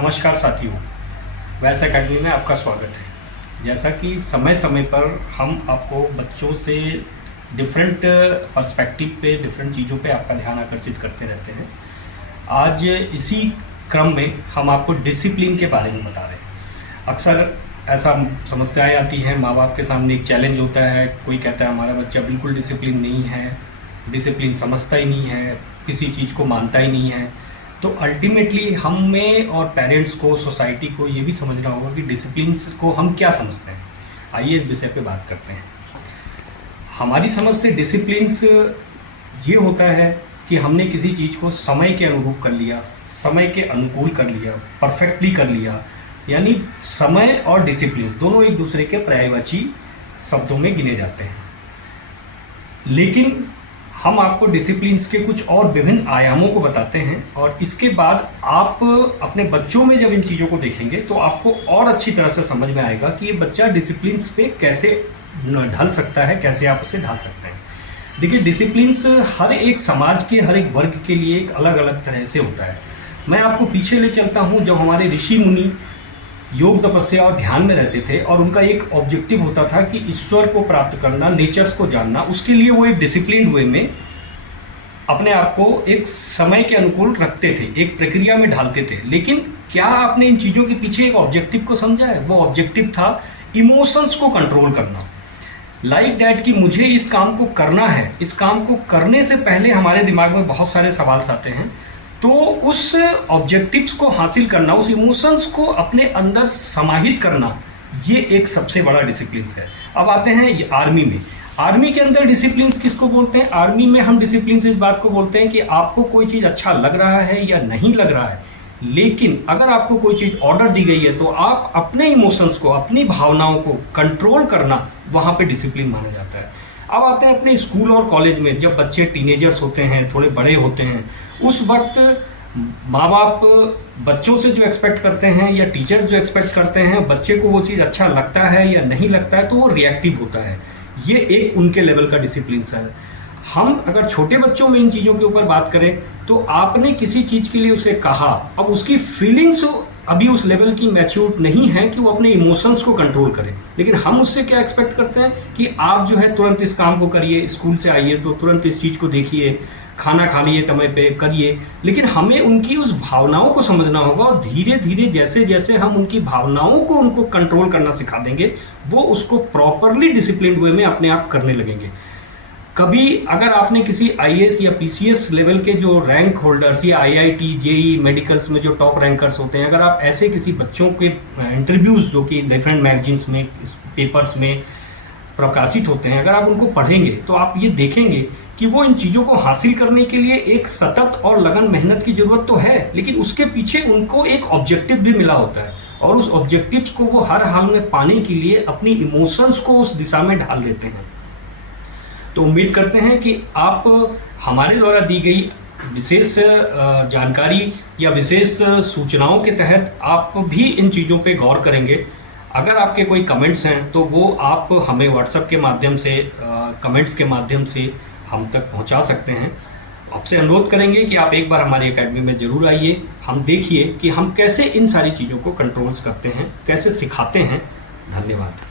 नमस्कार साथियों, वैस एकेडमी में आपका स्वागत है। जैसा कि समय समय पर हम आपको बच्चों से डिफरेंट पर्सपेक्टिव पे, डिफरेंट चीज़ों पे आपका ध्यान आकर्षित करते रहते हैं। आज इसी क्रम में हम आपको डिसिप्लिन के बारे में बता रहे हैं। अक्सर ऐसा समस्याएं आती हैं, माँ बाप के सामने एक चैलेंज होता है। कोई कहता है हमारा बच्चा बिल्कुल डिसिप्लिन नहीं है, डिसिप्लिन समझता ही नहीं है, किसी चीज़ को मानता ही नहीं है। तो अल्टीमेटली हमें और पेरेंट्स को, सोसाइटी को ये भी समझना होगा कि डिसिप्लिन्स को हम क्या समझते हैं। आइए इस विषय पे बात करते हैं। हमारी समझ से डिसिप्लिन्स ये होता है कि हमने किसी चीज़ को समय के अनुरूप कर लिया, समय के अनुकूल कर लिया, परफेक्टली कर लिया। यानी समय और डिसिप्लिन दोनों एक दूसरे के पर्यायवाची शब्दों में गिने जाते हैं। लेकिन हम आपको डिसिप्लिन्स के कुछ और विभिन्न आयामों को बताते हैं, और इसके बाद आप अपने बच्चों में जब इन चीज़ों को देखेंगे तो आपको और अच्छी तरह से समझ में आएगा कि ये बच्चा डिसिप्लिन्स पे कैसे ढल सकता है, कैसे आप उसे ढाल सकते हैं। देखिए, डिसिप्लिन्स हर एक समाज के, हर एक वर्ग के लिए एक अलग अलग तरह से होता है। मैं आपको पीछे ले चलता हूँ, जब हमारे ऋषि मुनि योग, तपस्या और ध्यान में रहते थे और उनका एक ऑब्जेक्टिव होता था कि ईश्वर को प्राप्त करना, नेचर्स को जानना। उसके लिए वो एक डिसिप्लिन वे में अपने आप को एक समय के अनुकूल रखते थे, एक प्रक्रिया में ढालते थे। लेकिन क्या आपने इन चीज़ों के पीछे एक ऑब्जेक्टिव को समझा है? वो ऑब्जेक्टिव था इमोशंस को कंट्रोल करना। लाइक दैट कि मुझे इस काम को करना है, इस काम को करने से पहले हमारे दिमाग में बहुत सारे सवाल आते हैं। तो उस ऑब्जेक्टिव्स को हासिल करना, उस इमोशंस को अपने अंदर समाहित करना, ये एक सबसे बड़ा डिसिप्लिन्स है। अब आते हैं ये आर्मी में। आर्मी के अंदर डिसिप्लिन्स किसको बोलते हैं? आर्मी में हम डिसिप्लिन्स इस बात को बोलते हैं कि आपको कोई चीज़ अच्छा लग रहा है या नहीं लग रहा है, लेकिन अगर आपको कोई चीज़ ऑर्डर दी गई है तो आप अपने इमोशंस को, अपनी भावनाओं को कंट्रोल करना, वहाँ पे डिसिप्लिन माना जाता है। अब आते हैं अपने स्कूल और कॉलेज में। जब बच्चे टीनेजर्स होते हैं, थोड़े बड़े होते हैं, उस वक्त माँ बाप बच्चों से जो एक्सपेक्ट करते हैं या टीचर्स जो एक्सपेक्ट करते हैं, बच्चे को वो चीज़ अच्छा लगता है या नहीं लगता है, तो वो रिएक्टिव होता है। ये एक उनके लेवल का डिसिप्लिन है। हम अगर छोटे बच्चों में इन चीज़ों के ऊपर बात करें तो आपने किसी चीज़ के लिए उसे कहा, अब उसकी फीलिंग्स अभी उस लेवल की मैच्योर नहीं है कि वो अपने इमोशंस को कंट्रोल करे। लेकिन हम उससे क्या एक्सपेक्ट करते हैं कि आप जो है तुरंत इस काम को करिए, स्कूल से आइए तो तुरंत इस चीज़ को देखिए, खाना खा लिए समय पे करिए। लेकिन हमें उनकी उस भावनाओं को समझना होगा, और धीरे धीरे जैसे जैसे हम उनकी भावनाओं को उनको कंट्रोल करना सिखा देंगे, वो उसको प्रॉपरली डिसिप्लिन वे में अपने आप करने लगेंगे। कभी अगर आपने किसी आईएएस या पीसीएस लेवल के जो रैंक होल्डर्स या आईआईटी, जेई, मेडिकल्स में जो टॉप रैंकर्स होते हैं, अगर आप ऐसे किसी बच्चों के इंटरव्यूज जो कि डिफरेंट मैगजीन्स में, पेपर्स में प्रकाशित होते हैं, अगर आप उनको पढ़ेंगे तो आप ये देखेंगे कि वो इन चीज़ों को हासिल करने के लिए एक सतत और लगन मेहनत की जरूरत तो है, लेकिन उसके पीछे उनको एक ऑब्जेक्टिव भी मिला होता है, और उस ऑब्जेक्टिव्स को वो हर हाल में पाने के लिए अपनी इमोशंस को उस दिशा में ढाल देते हैं। तो उम्मीद करते हैं कि आप हमारे द्वारा दी गई विशेष जानकारी या विशेष सूचनाओं के तहत आप भी इन चीज़ों पे गौर करेंगे। अगर आपके कोई कमेंट्स हैं तो वो आप हमें व्हाट्सएप के माध्यम से, कमेंट्स के माध्यम से हम तक पहुंचा सकते हैं। आपसे अनुरोध करेंगे कि आप एक बार हमारी एकेडमी में ज़रूर आइए, हम देखिए कि हम कैसे इन सारी चीज़ों को कंट्रोल्स करते हैं, कैसे सिखाते हैं। धन्यवाद।